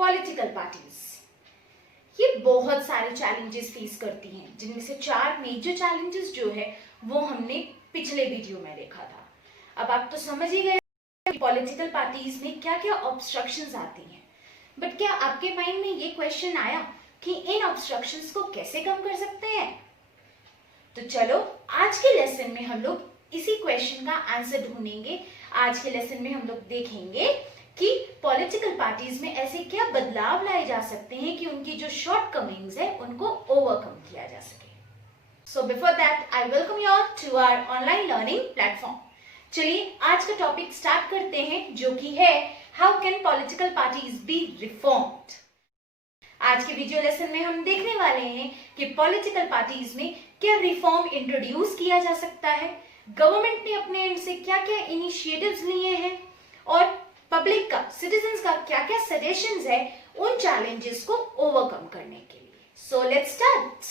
Political parties ये बहुत सारे चैलेंजेस फेस करती हैं, जिनमें से 4 मेजर चैलेंजेस जो है वो हमने पिछले वीडियो में देखा था। अब आप तो समझ ही गए कि पॉलिटिकल पार्टीज में क्या क्या ऑब्स्ट्रक्शंस आती हैं, बट क्या आपके माइंड में ये क्वेश्चन आया कि इन ऑब्स्ट्रक्शंस को कैसे कम कर सकते हैं? तो चलो आज के लेसन में हम लोग इसी क्वेश्चन का आंसर ढूंढेंगे। आज के लेसन में हम लोग देखेंगे कि पॉलिटिकल पार्टीज में ऐसे क्या बदलाव लाए जा सकते हैं कि उनकी जो शॉर्टकमिंग्स है उनको ओवरकम किया जा सके। So before that I welcome you all to our online learning platform. चलिए आज का टॉपिक स्टार्ट करते हैं, जो कि है how can political parties B reformed. आज के वीडियो लेसन में हम देखने वाले हैं कि पॉलिटिकल पार्टीज में क्या रिफॉर्म इंट्रोड्यूस किया जा सकता है, गवर्नमेंट ने अपने एंड से क्या क्या इनिशिएटिव्स लिए हैं और पब्लिक का, सिटीजन्स का क्या क्या सजेशंस है उन चैलेंजेस को ओवरकम करने के लिए। So let's start.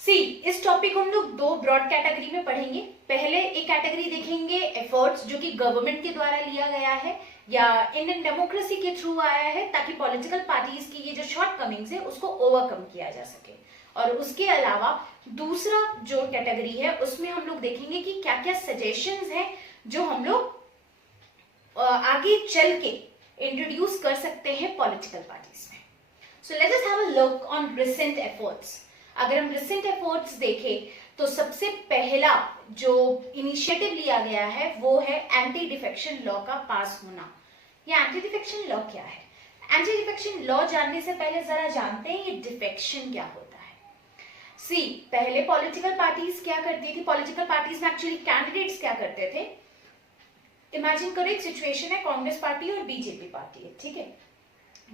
सी, इस टॉपिक को हम लोग 2 ब्रॉड कैटेगरी में पढ़ेंगे। पहले एक कैटेगरी देखेंगे एफर्ट्स जो कि गवर्नमेंट के द्वारा लिया गया है या इंडियन डेमोक्रेसी के थ्रू आया है, ताकि पॉलिटिकल पार्टीज की ये जो शॉर्टकमिंग्स है उसको ओवरकम किया जा सके। और उसके अलावा दूसरा जो कैटेगरी है उसमें हम लोग देखेंगे कि क्या क्या सजेशंस हैं जो हम लोग आगे चल के इंट्रोड्यूस कर सकते हैं पॉलिटिकल पार्टीज में। So let us have a look on recent efforts. अगर हम रिसेंट एफर्ट्स देखें तो सबसे पहला जो इनिशिएटिव लिया गया है वो है एंटी डिफेक्शन लॉ का पास होना। ये एंटी डिफेक्शन लॉ क्या है? एंटी डिफेक्शन लॉ जानने से पहले जरा जानते हैं ये डिफेक्शन क्या होता है। सी, पहले पॉलिटिकल पार्टीज क्या करती थी, पॉलिटिकल पार्टीज में एक्चुअली कैंडिडेट्स क्या करते थे। इमेजिन करो एक सिचुएशन है, कांग्रेस पार्टी और बीजेपी पार्टी है, ठीक है।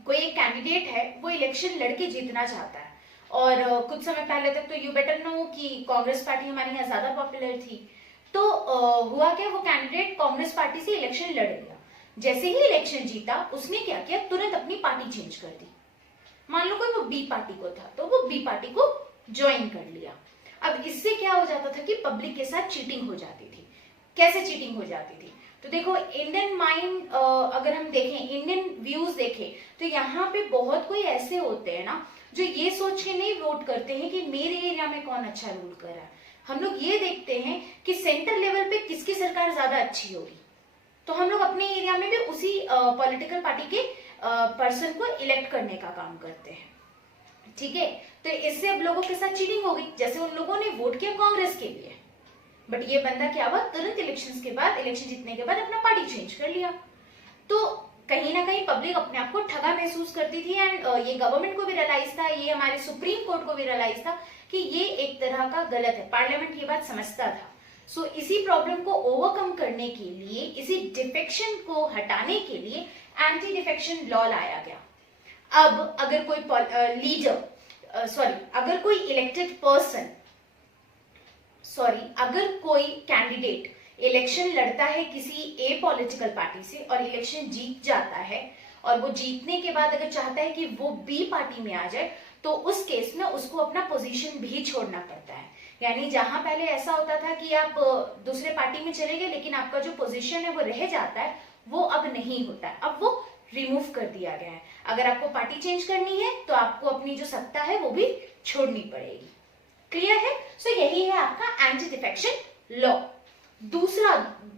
कोई एक कैंडिडेट है, वो इलेक्शन लड़के जीतना चाहता है और कुछ समय पहले तक तो यू बेटर नो कि कांग्रेस पार्टी हमारे यहाँ ज्यादा पॉपुलर थी। तो हुआ क्या, वो कैंडिडेट कांग्रेस पार्टी से इलेक्शन लड़ गया। जैसे ही इलेक्शन जीता उसने क्या किया, तुरंत अपनी पार्टी चेंज कर दी। मान लो कोई वो बी पार्टी को था तो वो बी पार्टी को ज्वाइन कर लिया। अब इससे क्या हो जाता था कि पब्लिक के साथ चीटिंग हो जाती थी। कैसे चीटिंग हो जाती थी? तो देखो, इंडियन माइंड अगर हम देखें, इंडियन व्यूज देखें तो यहाँ पे बहुत कोई ऐसे होते हैं ना जो ये सोच के नहीं वोट करते हैं कि मेरे एरिया में कौन अच्छा रूल कर रहा है। हम लोग ये देखते हैं कि सेंटर लेवल पे किसकी सरकार ज्यादा अच्छी होगी, तो हम लोग अपने एरिया में भी उसी पॉलिटिकल पार्टी के पर्सन को इलेक्ट करने का काम करते हैं, ठीक है। तो इससे अब लोगों के साथ चीटिंग हो गई। जैसे उन लोगों ने वोट किया कांग्रेस के लिए, बट ये बंदा क्या हुआ, तुरंत इलेक्शन जीतने के बाद अपना पार्टी चेंज कर लिया। तो कहीं ना कहीं पब्लिक अपने आप को ठगा महसूस करती थी एंड ये गवर्नमेंट को भी रियलाइज था, ये हमारे सुप्रीम कोर्ट को भी रियलाइज था कि ये एक तरह का गलत है। पार्लियामेंट ये बात समझता था। सो इसी प्रॉब्लम को ओवरकम करने के लिए, इसी डिफेक्शन को हटाने के लिए एंटी डिफेक्शन लॉ लाया गया। अब अगर कोई अगर कोई इलेक्टेड पर्सन, अगर कोई कैंडिडेट इलेक्शन लड़ता है किसी ए पॉलिटिकल पार्टी से और इलेक्शन जीत जाता है, और वो जीतने के बाद अगर चाहता है कि वो बी पार्टी में आ जाए, तो उस केस में उसको अपना पोजीशन भी छोड़ना पड़ता है। यानी जहां पहले ऐसा होता था कि आप दूसरे पार्टी में चले गए लेकिन आपका जो पोजीशन है वो रह जाता है, वो अब नहीं होता है, अब वो रिमूव कर दिया गया है। अगर आपको पार्टी चेंज करनी है तो आपको अपनी जो सत्ता है वो भी छोड़नी पड़ेगी। क्लियर है? सो यही है आपका एंटी डिफेक्शन लॉ। दूसरा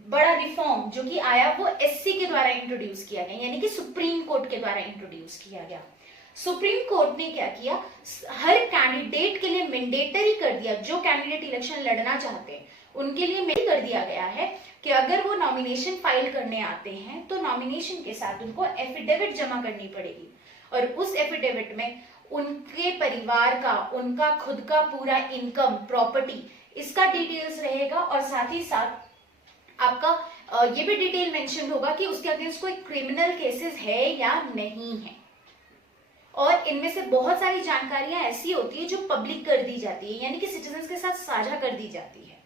बड़ा रिफॉर्म जो कि आया वो एससी के द्वारा इंट्रोड्यूस किया गया, यानी कि सुप्रीम कोर्ट के द्वारा इंट्रोड्यूस किया गया। सुप्रीम कोर्ट ने क्या किया, हर कैंडिडेट के लिए मैंडेटरी कर दिया, जो कैंडिडेट इलेक्शन लड़ना चाहते हैं उनके लिए मैंडेटरी कर दिया गया है कि अगर वो नॉमिनेशन फाइल करने आते हैं तो नॉमिनेशन के साथ उनको एफिडेविट जमा करनी पड़ेगी, और उस एफिडेविट में उनके परिवार का, उनका खुद का पूरा इनकम, प्रॉपर्टी, इसका डिटेल्स रहेगा, और साथ ही साथ आपका ये भी डिटेल मेंशन होगा कि उसके अगेंस्ट कोई क्रिमिनल केसेस है या नहीं है। और इनमें से बहुत सारी जानकारियां ऐसी होती है जो पब्लिक कर दी जाती है, यानी कि सिटीजन्स के साथ साझा कर दी जाती है,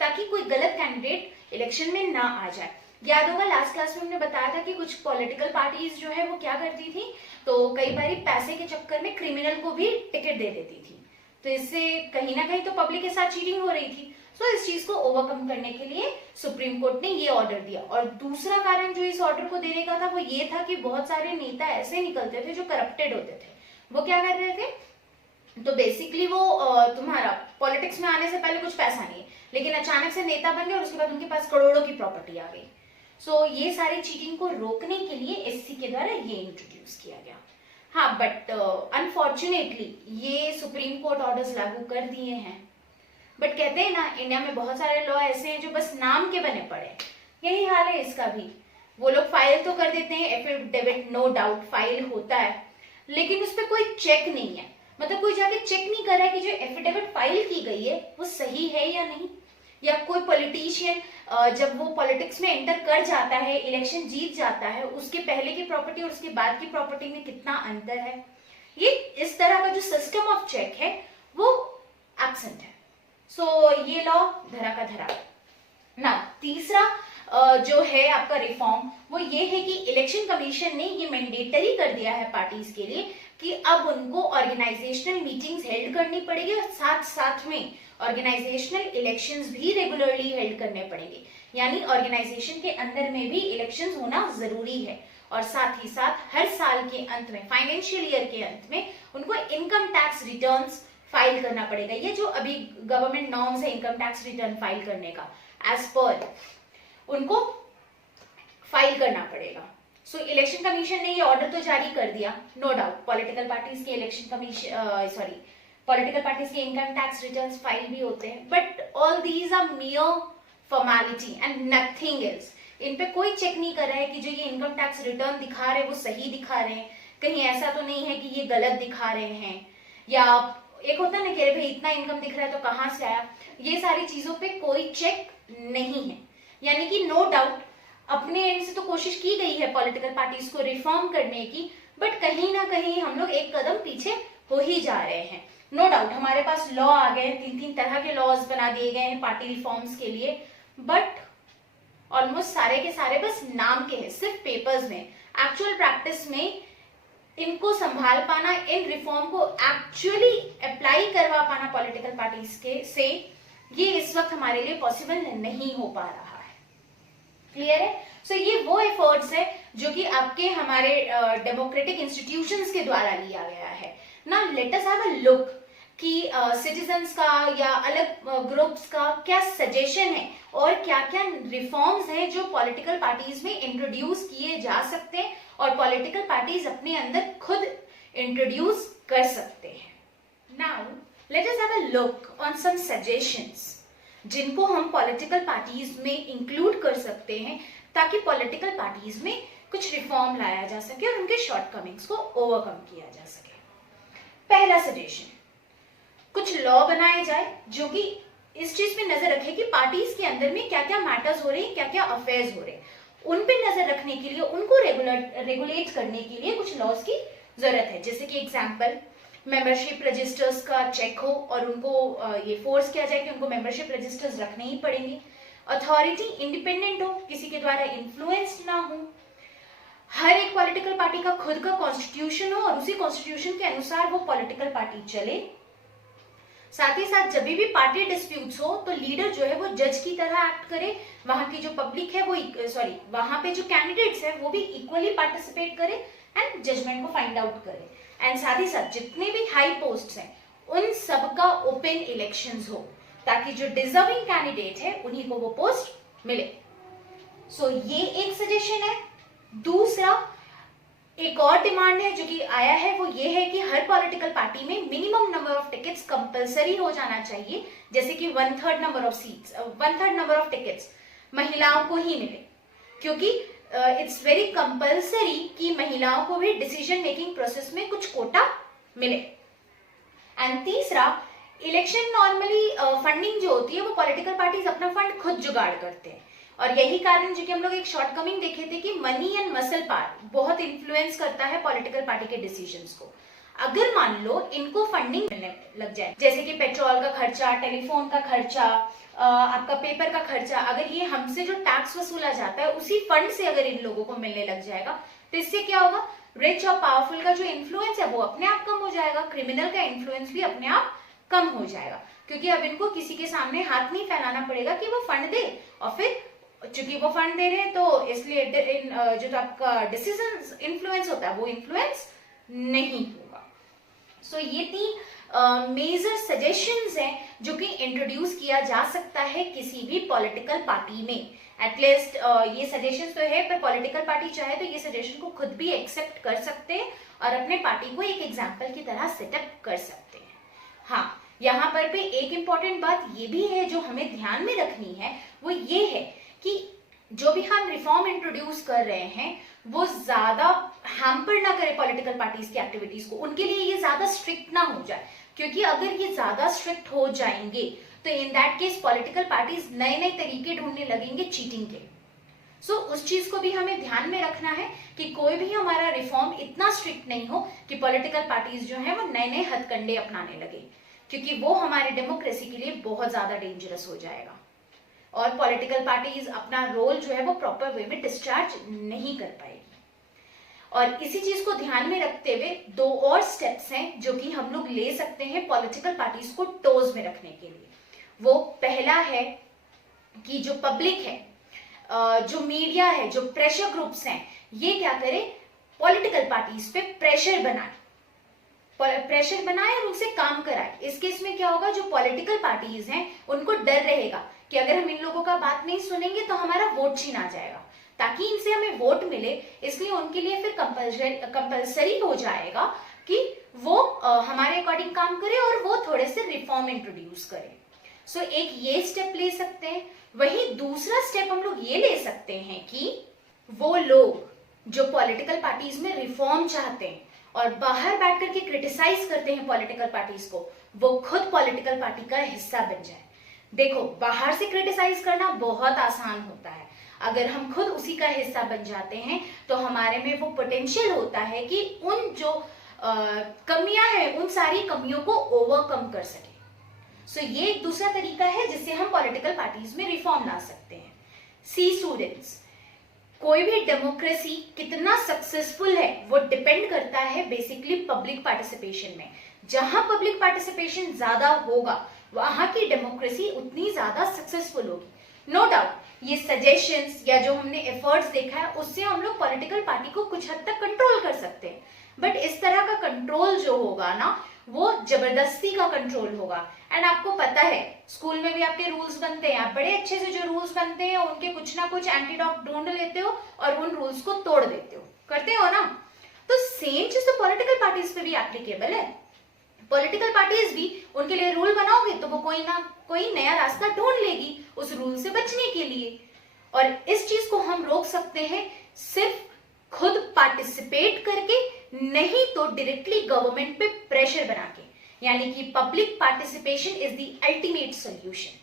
ताकि कोई गलत कैंडिडेट इलेक्शन में ना आ जाए। याद होगा लास्ट क्लास में हमने बताया था कि कुछ पॉलिटिकल पार्टीज जो है वो क्या करती थी, तो कई बार पैसे के चक्कर में क्रिमिनल को भी टिकट दे देती थी, तो इससे कहीं ना कहीं तो पब्लिक के साथ चीटिंग हो रही थी। सो इस चीज को ओवरकम करने के लिए सुप्रीम कोर्ट ने ये ऑर्डर दिया। और दूसरा कारण जो इस ऑर्डर को देने का था वो ये था कि बहुत सारे नेता ऐसे निकलते थे जो करप्टेड होते थे। वो क्या कर रहे थे, तो बेसिकली वो तुम्हारा पॉलिटिक्स में आने से पहले कुछ पैसा नहीं है, लेकिन अचानक से नेता बन गए और उसके बाद उनके पास करोड़ों की प्रॉपर्टी आ गई। सो ये सारी चीटिंग को रोकने के लिए एससी के द्वारा ये इंट्रोड्यूस किया गया। हाँ, बट अनफॉर्चुनेटली ये सुप्रीम कोर्ट ऑर्डर्स लागू कर दिए हैं। बट कहते हैं ना, इंडिया में बहुत सारे लॉ ऐसे हैं जो बस नाम के बने पड़े। यही हाल है इसका भी। वो लोग फाइल तो कर देते हैं, एफिडेविट नो डाउट फाइल होता है, लेकिन उस पर कोई चेक नहीं है। मतलब कोई जाके चेक नहीं कर रहा है कि जो एफिडेविट फाइल की गई है वो सही है या नहीं। या कोई पॉलिटिशियन जब वो पॉलिटिक्स में एंटर कर जाता है, इलेक्शन जीत जाता है, उसके पहले की प्रॉपर्टी और उसके बाद की प्रॉपर्टी में कितना अंतर है। ये इस तरह का जो सिस्टम ऑफ चेक है वो एब्सेंट है। सो ये लॉ धरा का धरा ना। तीसरा जो है आपका रिफॉर्म वो ये है कि इलेक्शन कमीशन ने ये मैंडेटरी कर दिया है पार्टीज के लिए कि अब उनको ऑर्गेनाइजेशनल मीटिंग्स हेल्ड करनी पड़ेगी और साथ साथ में ऑर्गेनाइजेशनल इलेक्शंस भी रेगुलरली हेल्ड करने पड़ेंगे। यानी ऑर्गेनाइजेशन के अंदर में भी इलेक्शंस होना जरूरी है। और साथ ही साथ हर साल के अंत में, फाइनेंशियल ईयर के अंत में, उनको इनकम टैक्स रिटर्न्स फाइल करना पड़ेगा। ये जो अभी गवर्नमेंट नॉर्म्स है इनकम टैक्स रिटर्न फाइल करने का, एज पर उनको फाइल करना पड़ेगा। सो इलेक्शन कमीशन ने ये ऑर्डर तो जारी कर दिया, नो डाउट पॉलिटिकल पार्टीज के इलेक्शन कमीशन पॉलिटिकल पार्टीज के इनकम टैक्स रिटर्न्स फाइल भी होते हैं, but all these are mere formality and nothing else. इन पे कोई चेक नहीं कर रहा है कि जो ये इनकम टैक्स रिटर्न दिखा रहे हैं वो सही दिखा रहे हैं, कहीं ऐसा तो नहीं है कि ये गलत दिखा रहे हैं। या एक होता है ना कि भाई इतना इनकम दिख रहा है तो कहां से आया, ये सारी चीजों पे कोई चेक नहीं है। यानी कि नो डाउट अपने एंड से तो कोशिश की गई है पॉलिटिकल पार्टीज को रिफॉर्म करने की, बट कहीं ना कहीं हम लोग एक कदम पीछे हो ही जा रहे हैं। नो डाउट हमारे पास लॉ आ गए, 3-3 तरह के लॉज बना दिए गए हैं पार्टी रिफॉर्म्स के लिए, बट ऑलमोस्ट सारे के सारे बस नाम के हैं, सिर्फ पेपर्स में। एक्चुअल प्रैक्टिस में इनको संभाल पाना, इन रिफॉर्म को एक्चुअली अप्लाई करवा पाना पॉलिटिकल पार्टीज के से, ये इस वक्त हमारे लिए पॉसिबल नहीं हो पा रहा है। क्लियर है? सो ये वो एफर्ट्स है जो कि आपके हमारे डेमोक्रेटिक इंस्टीट्यूशंस के द्वारा लिया गया है ना। Late us have a look कि सिटीजन्स का या अलग ग्रुप्स का क्या सजेशन है और क्या क्या रिफॉर्म्स हैं जो पॉलिटिकल पार्टीज में इंट्रोड्यूस किए जा सकते हैं और पॉलिटिकल पार्टीज अपने अंदर खुद इंट्रोड्यूस कर सकते हैं। Now let us have a look on some suggestions जिनको हम पॉलिटिकल पार्टीज में इंक्लूड कर सकते हैं ताकि पॉलिटिकल पार्टीज में कुछ रिफॉर्म लाया जा सके और उनके शॉर्टकमिंग्स को ओवरकम किया जा सके। पहला सजेशन, कुछ लॉ बनाए जाए जो कि इस चीज पे नजर रखे कि पार्टीज के अंदर में क्या क्या मैटर्स हो रहे हैं, क्या क्या अफेयर्स हो रहे हैं, उन पे नजर रखने के लिए, उनको रेगुलेट करने के लिए कुछ लॉज की जरूरत है। जैसे कि एग्जाम्पल, मेंबरशिप रजिस्टर्स का चेक हो और उनको ये फोर्स किया जाए कि उनको मेंबरशिप रजिस्टर्स रखने ही पड़ेंगे। अथॉरिटी इंडिपेंडेंट हो, किसी के द्वारा इन्फ्लुएंस्ड ना हो। हर एक पॉलिटिकल पार्टी का खुद का कॉन्स्टिट्यूशन हो और उसी कॉन्स्टिट्यूशन के अनुसार वो पॉलिटिकल पार्टी चले। साथ ही साथ जब भी पार्टी डिस्प्यूट्स हो तो लीडर जो है वो जज की तरह एक्ट करे, वहां की जो पब्लिक है वो वहां पे जो कैंडिडेट्स है वो भी इक्वली पार्टिसिपेट करे एंड जजमेंट को फाइंड आउट करे। एंड साथ ही साथ जितने भी हाई पोस्ट हैं उन सबका ओपन इलेक्शंस हो ताकि जो डिजर्विंग कैंडिडेट है उन्हीं को वो पोस्ट मिले। सो ये एक सजेशन है। दूसरा, एक और डिमांड है जो कि आया है, वो ये है कि हर पॉलिटिकल पार्टी में minimum number of tickets compulsory हो जाना चाहिए। जैसे कि 1/3 number of seats, 1/3 number of tickets महिलाओं को ही मिले, क्योंकि इट्स वेरी कंपलसरी कि महिलाओं को भी डिसीजन मेकिंग प्रोसेस में कुछ कोटा मिले। एंड तीसरा, इलेक्शन नॉर्मली फंडिंग जो होती है वो पॉलिटिकल पार्टीज अपना फंड खुद जुगाड़ करते हैं और यही कारण जो कि हम लोग एक शॉर्टकमिंग देखे थे कि मनी एंड मसल पावर बहुत इन्फ्लुएंस करता है पॉलिटिकल पार्टी के डिसीजंस को। अगर मान लो इनको फंडिंग मिलने लग जाए, जैसे कि पेट्रोल का खर्चा, टेलीफोन का खर्चा, आपका पेपर का खर्चा, अगर ये हमसे जो टैक्स वसूला जाता है उसी फंड से अगर इन लोगों को मिलने लग जाएगा तो इससे क्या होगा, रिच और पावरफुल का जो इन्फ्लुएंस है वो अपने आप कम हो जाएगा, क्रिमिनल का इन्फ्लुएंस भी अपने आप कम हो जाएगा, क्योंकि अब इनको किसी के सामने हाथ नहीं फैलाना पड़ेगा कि वो फंड दे, और फिर चूंकि वो फंड दे रहे हैं तो इसलिए जो आपका डिसीजन इन्फ्लुएंस होता है वो इन्फ्लुएंस नहीं होगा। सो ये 3 मेजर सजेशंस हैं जो कि इंट्रोड्यूस किया जा सकता है किसी भी पॉलिटिकल पार्टी में। एटलीस्ट ये सजेशंस तो है, पर पॉलिटिकल पार्टी चाहे तो ये सजेशन को खुद भी एक्सेप्ट कर सकते हैं और अपने पार्टी को एक एग्जाम्पल की तरह सेटअप कर सकते हैं। हाँ, यहाँ पर भी एक इंपॉर्टेंट बात ये भी है जो हमें ध्यान में रखनी है, वो ये है कि जो भी हम रिफॉर्म इंट्रोड्यूस कर रहे हैं वो ज्यादा हैम्पर ना करे पॉलिटिकल पार्टीज की एक्टिविटीज को, उनके लिए ये ज्यादा स्ट्रिक्ट ना हो जाए, क्योंकि अगर ये ज्यादा स्ट्रिक्ट हो जाएंगे तो in that case political parties नए नए तरीके ढूंढने लगेंगे चीटिंग के। सो उस चीज को भी हमें ध्यान में रखना है कि कोई भी हमारा रिफॉर्म इतना स्ट्रिक्ट नहीं हो कि पॉलिटिकल पार्टीज जो है वो नए नए हथकंडे अपनाने लगे, क्योंकि वो हमारे डेमोक्रेसी के लिए बहुत ज्यादा डेंजरस हो जाएगा और पॉलिटिकल पार्टीज अपना रोल जो है वो प्रॉपर वे में डिस्चार्ज नहीं कर पाएगी। और इसी चीज को ध्यान में रखते हुए 2 और स्टेप्स हैं जो कि हम लोग ले सकते हैं पॉलिटिकल पार्टीज को टोज में रखने के लिए। वो पहला है कि जो पब्लिक है, जो मीडिया है, जो प्रेशर ग्रुप्स हैं, ये क्या करे, पॉलिटिकल पार्टीज पे प्रेशर बनाए और उनसे काम कराए। इस केस में क्या होगा, जो पॉलिटिकल पार्टीज हैं उनको डर रहेगा कि अगर हम इन लोगों का बात नहीं सुनेंगे तो हमारा वोट छीना जाएगा, ताकि इनसे हमें वोट मिले, इसलिए उनके लिए फिर कंपलसरी हो जाएगा कि वो हमारे अकॉर्डिंग काम करे और वो थोड़े से रिफॉर्म इंट्रोड्यूस करे। सो एक ये स्टेप ले सकते हैं। वहीं दूसरा स्टेप हम लोग ये ले सकते हैं कि वो लोग जो पॉलिटिकल पार्टीज में रिफॉर्म चाहते हैं और बाहर बैठ करके क्रिटिसाइज करते हैं पॉलिटिकल पार्टीज को, वो खुद पॉलिटिकल पार्टी का हिस्सा बन जाए। देखो, बाहर से क्रिटिसाइज करना बहुत आसान होता है, अगर हम खुद उसी का हिस्सा बन जाते हैं तो हमारे में वो पोटेंशियल होता है कि उन जो कमियां हैं उन सारी कमियों को ओवरकम कर सके। सो ये एक दूसरा तरीका है जिससे हम पॉलिटिकल पार्टीज में रिफॉर्म ला सकते हैं। सी स्टूडेंट्स, कोई भी डेमोक्रेसी कितना सक्सेसफुल है वो डिपेंड करता है बेसिकली पब्लिक पार्टिसिपेशन में। जहां पब्लिक पार्टिसिपेशन ज्यादा होगा वहां की डेमोक्रेसी उतनी ज्यादा सक्सेसफुल होगी। नो डाउट ये सजेशंस या जो हमने एफर्ट्स देखा है उससे हम लोग पॉलिटिकल पार्टी को कुछ हद तक कंट्रोल कर सकते हैं, बट इस तरह का कंट्रोल जो होगा ना वो जबरदस्ती का कंट्रोल होगा। एंड आपको पता है स्कूल में भी आपके रूल्स बनते हैं, आप बड़े अच्छे से जो रूल्स बनते हैं उनके कुछ ना कुछ एंटीडॉट ढूंढ लेते हो और उन रूल्स को तोड़ देते हो, करते हो ना। तो सेम चीज तो पॉलिटिकल पार्टीज पे भी एप्लीकेबल है। पॉलिटिकल पार्टीज भी उनके लिए रूल बनाओगे तो वो कोई ना कोई नया रास्ता ढूंढ लेगी उस रूल से बचने के लिए, और इस चीज को हम रोक सकते हैं सिर्फ खुद पार्टिसिपेट करके, नहीं तो डायरेक्टली गवर्नमेंट पे प्रेशर बना के, यानी कि public participation is the ultimate solution,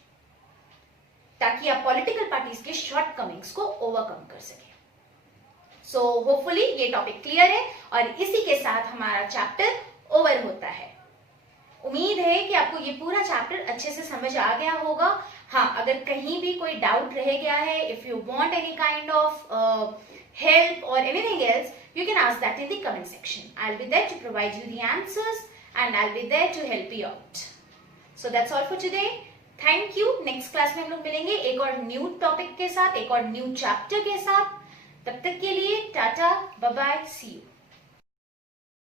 ताकि आप पॉलिटिकल पार्टीज के शॉर्टकमिंग्स को ओवरकम कर सके। सो होपफुली ये टॉपिक क्लियर है और इसी के साथ हमारा चैप्टर ओवर होता है। उम्मीद है कि आपको ये पूरा चैप्टर अच्छे से समझ आ गया होगा। हाँ, अगर कहीं भी कोई डाउट रह गया है, if you want any kind of help or anything else, you can ask that in the comment section. I'll be there to provide you the answers and I'll be there to help you out. So that's all for today. Thank you. Next class में हम लोग मिलेंगे एक और new topic के साथ, एक और न्यू चैप्टर के साथ। तब तक के लिए tata, bye bye, see you.